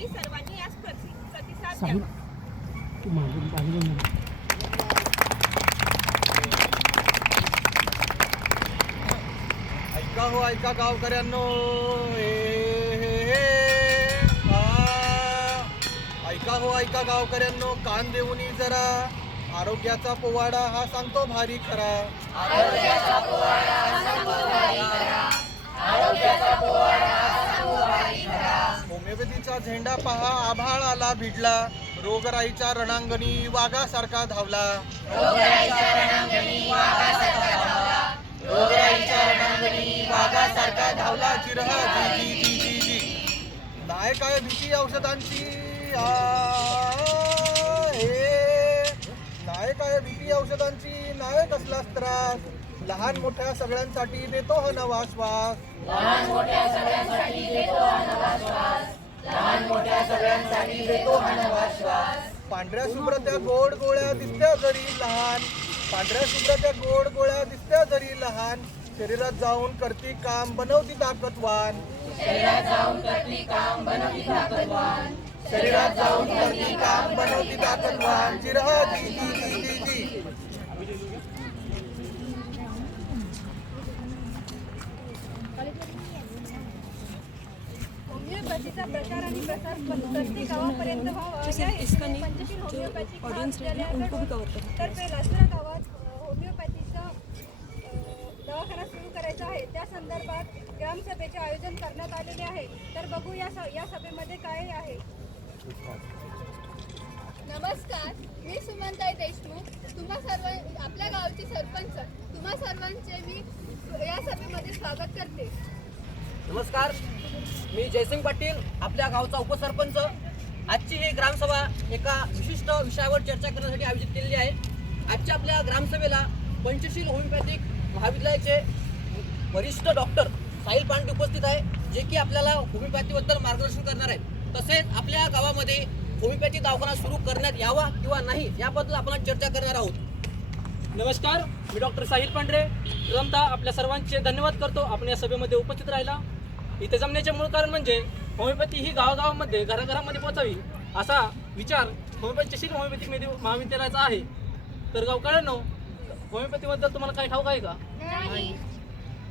यासाठी सर्वांनी यास प्रतिसाद द्यावा. ऐका हो ऐका गावकऱ्यांनो, ऐका हो ऐका गावकऱ्यांनो, कान देऊनी जरा. आरोग्याचा पोवाडा हा सांगतो भारी खरा. आरोग्याचा पोवाडा हा सांगतो भारी खरा. आरोग्याचा पोवाडा हा सांगतो भारी खरा. होमिओपॅथीचा झेंडा पहा आभाळ आला भिडला. रोगराईच्या रणांगणी वाघासारखा धावला. रोगराईच्या रणांगणी वाघासारखा धावला. रोगराईच्या रणांगणी वाघासारखा धावला. जिरहा जी जी जी जी जी. नाय काय भीती औषधांची, नाय काय भीती औषधांची, नाय कसलाच त्रास. लहान मोठ्या सगळ्यांसाठी देतो हा नवा श्वास. लहान मोठ्या सगळ्यांसाठी देतो हा नवा श्वास. लहान मोठ्या सगळ्यांसाठी देतो हा नवा श्वास. पांढऱ्या शुभ्र त्या गोड गोळ्या दिसत्या जरी लहान. पांढऱ्या शुभ्र त्या गोड गोळ्या दिसत्या जरी लहान. शरीरात जाऊन करती काम बनवती ताकदवान. शरीरात जाऊन करती काम बनवती ताकदवान. शरीरात जाऊन करती काम बनवती ताकदवान. जिरहा जी जी जी जी जी. होमिओपॅथीचा प्रचार आणि प्रसार प्रत्येक गावापर्यंत व्हावा या हेतूने पंचशील होमिओपॅथिक महाविद्यालयातर्फे लासरा गावात होमिओपॅथीचा दवाखाना सुरू करायचा आहे. त्या संदर्भात ग्रामसभेचे आयोजन करण्यात आलेले आहे. तर बघू या सभेमध्ये काय आहे. नमस्कार, मी सुमनताई देशमुख, आपल्या गावची सरपंच. तुम्हा सर्वांचे मी या सभेमध्ये स्वागत करते. नमस्कार, मी जयसिंग पाटील, आपल्या गावचा उपसरपंच. आजची ही ग्रामसभा एका विशिष्ट विषयावर चर्चा करण्यासाठी आयोजित केलेली आहे. आजच्या आपल्या ग्रामसभेला पंचशील होमिओपॅथिक महाविद्यालयाचे वरिष्ठ डॉक्टर साहिल पांडे उपस्थित आहे, जे की आपल्याला होमिओपॅथीबद्दल मार्गदर्शन करणार आहेत. तसेच आपल्या गावामध्ये होमिओपॅथी दवाखाना सुरू करण्यात यावा किंवा नाही याबद्दल आपण चर्चा करणार आहोत. नमस्कार, मी डॉक्टर साहिल पांढरे. प्रथमतः आपल्या सर्वांचे धन्यवाद करतो आपण या सभेमध्ये उपस्थित राहिला. इथे जमण्याचे मूळ कारण म्हणजे होमिओपॅथी ही गावागावामध्ये घराघरामध्ये पोहोचावी असा विचार पंचशील होमिओपॅथिक महाविद्यालयाचा आहे. तर गावकऱ्यांनो, होमिओपॅथीबद्दल तुम्हाला काही ठाऊक आहे का? नाही.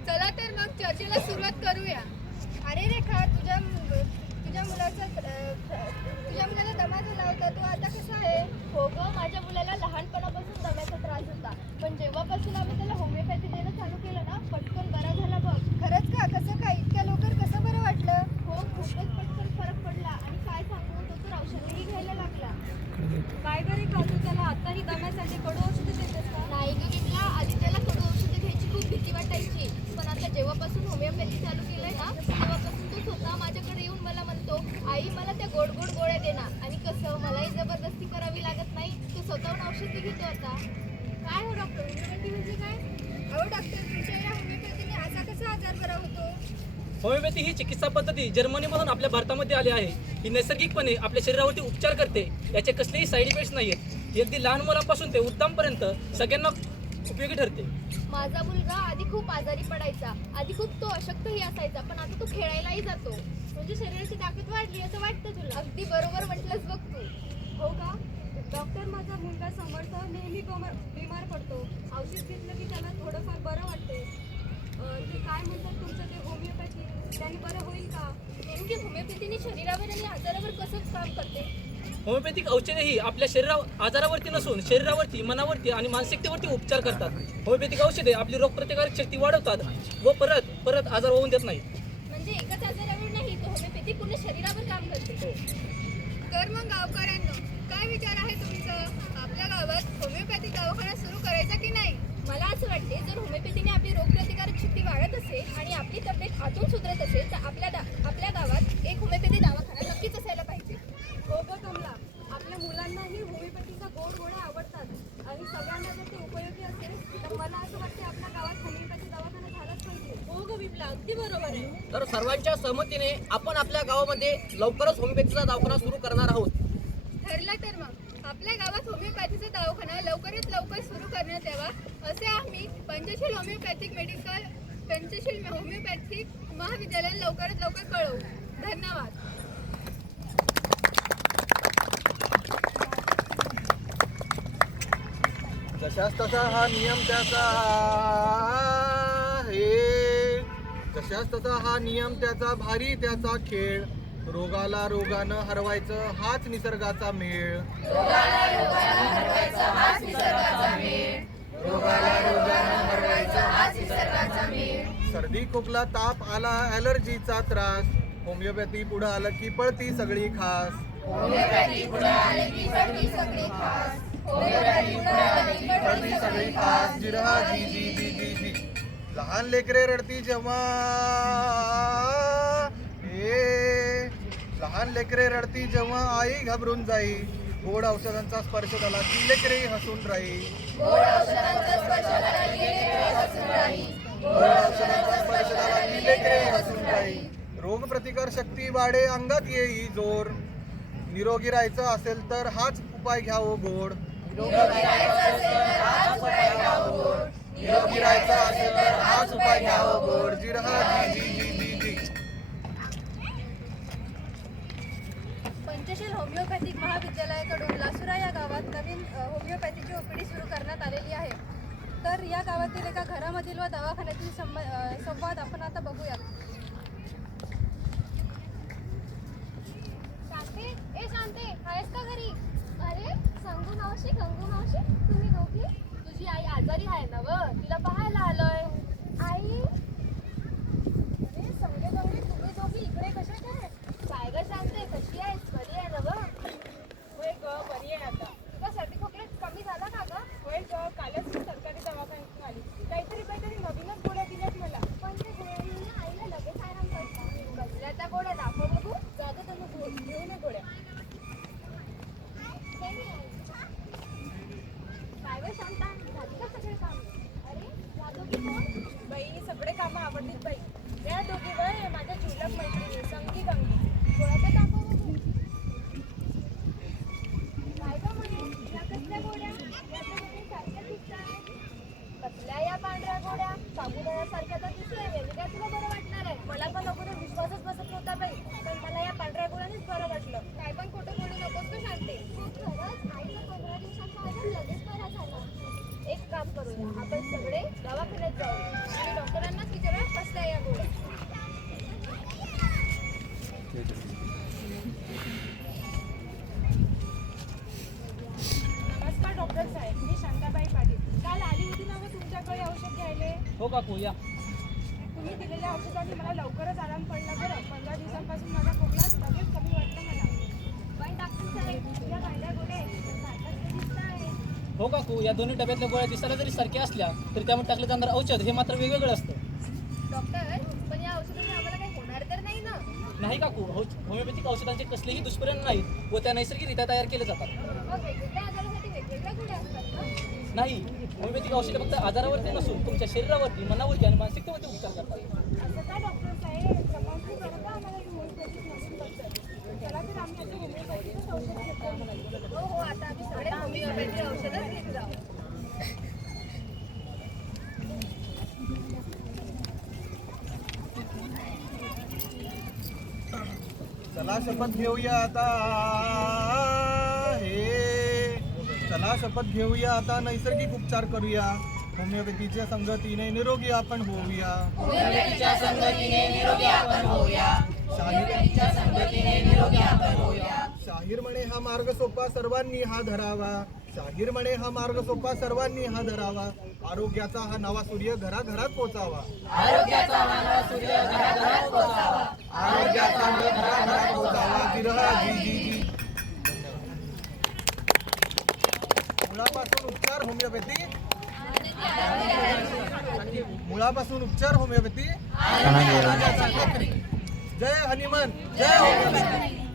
चला तर मग चर्चेला सुरुवात करूया. अरे रेखा, तुझ्या मुलाला दमा झाला होता, तो आता कसा आहे? हो ग, माझ्या मुलाला लहानपणापासून दम्याचा त्रास होता, पण जेव्हापासून आम्ही त्याला होमिओपॅथी देणं चालू केलं ना, पटकन बरा झाला बघ. खरंच का? कसं काय? इतक्या लवकर कसं बरं वाटलं? हो, खूपच पटकन फरक पडला. आणि काय सांगू, तो तर औषधही घ्यायला लागला. काय बरे का तू त्याला आताही दम्यासाठी कडू औषधं देतेस का? नाही ग विकला, आधी त्याला कडू औषधं घ्यायची खूप भीती वाटायची, पण आता जेव्हापासून होमिओपॅथी चालू केलंय ना, तेव्हापासून तो स्वतः माझ्याकडे येऊन मला म्हणतो, आई मला त्या गोड गोड गोळ्या दे ना. आणि कसं मलाही जबरदस्ती करावी लागत नाही, तो स्वतःहून औषधी घेतो आता. काय हो डॉक्टर, होमिओपॅथी म्हणजे काय? अहो डॉक्टर, तुमच्या या होमिओपॅथीने असा कसा आजार बरा होतो? होमिओपॅथी ही चिकित्सा पद्धती जर्मनीमधून आपल्या भारतामध्ये आली आहे. ही नैसर्गिकपणे आपल्या शरीरावरती उपचार करते. याचे कसलेही साईड इफेक्ट्स नाही आहेत. ही अगदी लहान मुलांपासून ते वृद्धांपर्यंत सगळ्यांना उपयोगी ठरते. माझा मुलगा आधी खूप आजारी पडायचा, आधी खूप तो अशक्तही असायचा, पण आता तो खेळायलाही जातो. म्हणजे शरीराची ताकद वाढली असं वाटतं तुला? अगदी बरोबर म्हटलंच बघ तू. हो का? डॉक्टर, माझा मुलगा समर्थ नेहमी बिमार पडतो. औषध घेतलं की त्याला थोडंफार बरं वाटते. ते काय म्हणतात तुमचं ते होमिओपॅथी, त्याने बरं होईल का? नेमकी होमिओपॅथीने शरीरावर आणि आजारावर कसं काम करते? होमिओपॅथिक औषधे ही आपल्या आजारावरती नसून शरीरावरती, मनावरती आणि मानसिकतेवरती उपचार करतात. होमिओपॅथिक औषधे आपली रोगप्रतिकारक शक्ती वाढवतात व परत परत आजार होऊन देत नाहीत. म्हणजे एकाच आजारावर नाही, तो होमिओपॅथी पूर्ण शरीरावर काम करते. तर मग गावकऱ्यांनो, काय विचार आहे तुमचं? आपल्या गावात होमिओपॅथी दवाखाना सुरू करायचा की नाही? मला असं वाटते, जर होमिओपॅथीने आपली रोगप्रतिकारक शक्ती वाढत असेल आणि आपली तब्येत आतून सुधारत असेल तर आपल्या गावात एक होमिओपॅथी दवाखाना नक्कीच असायला पाहिजे. हो ग कमला, आपल्या मुलांनाही होमिओपॅथीचा गोड गोळ्या आवडतात आणि सगळ्यांना जर ते उपयोगी असेल तर मला असं वाटते आपल्या गावात होमिओपॅथी दवाखाना झालाच पाहिजे. हो ग विप्ला, अगदी बरोबर आहे. तर सर्वांच्या सहमतीने आपण आपल्या गावामध्ये लवकरच होमिओपॅथीचा दवाखाना सुरू करणार आहोत. ठरलं तर मग आपल्या गावात होमिओपॅथीचा दवाखाना लवकरात लवकर सुरू करण्यात यावा असे आम्ही पंचशील होमिओपॅथिक महाविद्यालयाला लवकरात लवकर कळवू. धन्यवाद. जशास तसा हा नियम त्याचा हे जशास तसा हा नियम त्याचा भारी त्याचा खेळ रोगाला रोगानं हरवायचं हाच निसर्गाचा मेळ रोगाला रोगानं हरवायचं हाच निसर्गाचा मेळ सर्दी खोकला ताप आला ॲलर्जीचा त्रास होमिओपॅथी पुढं आलं की पळती सगळी खास पळती सगळी खास जिरहा जी जी जी जी जी लहान लेकरे रडती जेव्हा लहान लेकरे रडती जेव्हा आई घाबरून जाई गोड औषधांचा स्पर्श झाला की लेकरे हसून राही गोड औषधांचा स्पर्श झाला की लेकरे हसून राही रोग प्रतिकार शक्ती वाढे अंगात येई जोर निरोगी राहायचं असेल तर हाच उपाय घ्यावं गोड निरोगी राहायचं असेल तर हाच उपाय घ्यावं गोड जिरहा जी जी जी जी जी पंचशील होमिओपॅथिक महाविद्यालयाकडून लासुरा या गावात नवीन होमिओपॅथीची ओपीडी सुरू करण्यात आलेली आहे. तर या गावातील एका घरामधील व दवाखान्यातील संवाद आपण आता बघूयात. शांते आहेस का घरी? अरे संगू मावशी गंगू मावशी तुम्ही दोघी? तुझी आई आजारी आहे ना व तिला पाहायला आलोय. आई अरे संगे गंगे तुम्ही दोघी इकडे कशा काय? काय ग शांते कशी आहेस? बरी आहे ना व? होय ग, बरी आहे आता. तुला सर्दी खोकला कमी झाला का ग? होय ग, कालच सरकारी दवाखान्यातून आली. काहीतरी नवीनच गोळ्या दिल्यात मला. पण ते गोळ्यांनी आईला लगेच आराम करतात. कसल्या त्या गोळ्या दाखव बघू. जातो तर मग घेऊन ये गोळ्या. काय ग शांता झाली का सगळे काम? अरे या दोघी कोण? बाई सगळे कामं आवडलीत बाई. या दोघी वय माझ्या जुलक मैत्रिणी संगी गंगी. गोळ्या तर दाखव बघू. काय ग म्हणे या कसल्या गोळ्या? या तर म्हणे सारख्या दिसतात. कसल्या या पांढऱ्या गोळ्या? साबुदाण्यासारख्या तर दिसल्या. वेगळी काय तुला बरं वाटणार आहे? मला पण अगोदर विश्वासच बसत नव्हता बाई, पण मला या पांढऱ्या गोळ्यानेच बरं वाटलं. काय पण खोटं बोलू नकोस का शांते? हो खरंच आईला 15 दिवसांचा आजार लगेच बरा झाला. एक काम करूया, आपण सगळे दवाखान्यात जाऊया आणि डॉक्टरांनाच विचारूया कसल्या या गोळ्या. नमस्कार डॉक्टर साहेब, मी शांताबाई पाटील. काल आली होती ना मग तुमच्याकडे औषध घ्यायले. हो काकू या. तुम्ही दिलेल्या औषधाने मला लवकरच आराम पडला बरं. 15 दिवसांपासून माझा खोकला लगेच कमी वाटलं मला. पण डॉक्टर साहेब या पांढऱ्या गोळ्या सारख्याच दिसत आहेत. हो काकू, या दोन्ही डब्यातल्या गोळ्या दिसायला जरी सारख्या असल्या तरी त्यामध्ये टाकलं जाणारं औषध हे मात्र वेगवेगळं असतं. डॉक्टर पण या औषधाने आम्हाला काही होणार तर नाही ना? नाही काकू, होमिओपॅथिक औषधांचे कसलेही दुष्परिणाम नाहीत व त्या नैसर्गिकरित्या तयार केले जातात. मग वेगवेगळ्या आजारासाठी वेगवेगळ्या गोळ्या असतात ना? नाही, होमिओपॅथिक औषधं फक्त आजारावरती नसून तुमच्या शरीरावरती, मनावरती आणि मानसिकतेवरती उपचार करतात. असं काय डॉक्टर साहेब? क्रमांक कळता आम्हाला ही होमिओपॅथिक नवीन पद्धत. त्याला तर आम्ही आता होमिओपॅथिकच औषध घेतो. हो हो आता आम्ही सगळे होमिओपॅथी औषधच घेत जाऊ. चला शपथ घेऊया आता चला शपथ घेऊया आता नैसर्गिक उपचार करूया होमिओपॅथीच्या संगतीने निरोगी आपण होऊया शाहीर म्हणे हा मार्ग सोपा सर्वांनी हा धरावा शाहीर म्हणे हा मार्ग सोपा सर्वांनी हा धरावा आरोग्याचा हा नवा सूर्य घराघरात पोचावा जिरहा जी जी जी मुळापासून उपचार होमिओपॅथी मुळापासून उपचार होमिओपॅथी जय हनुमान जय होमिओपॅथी.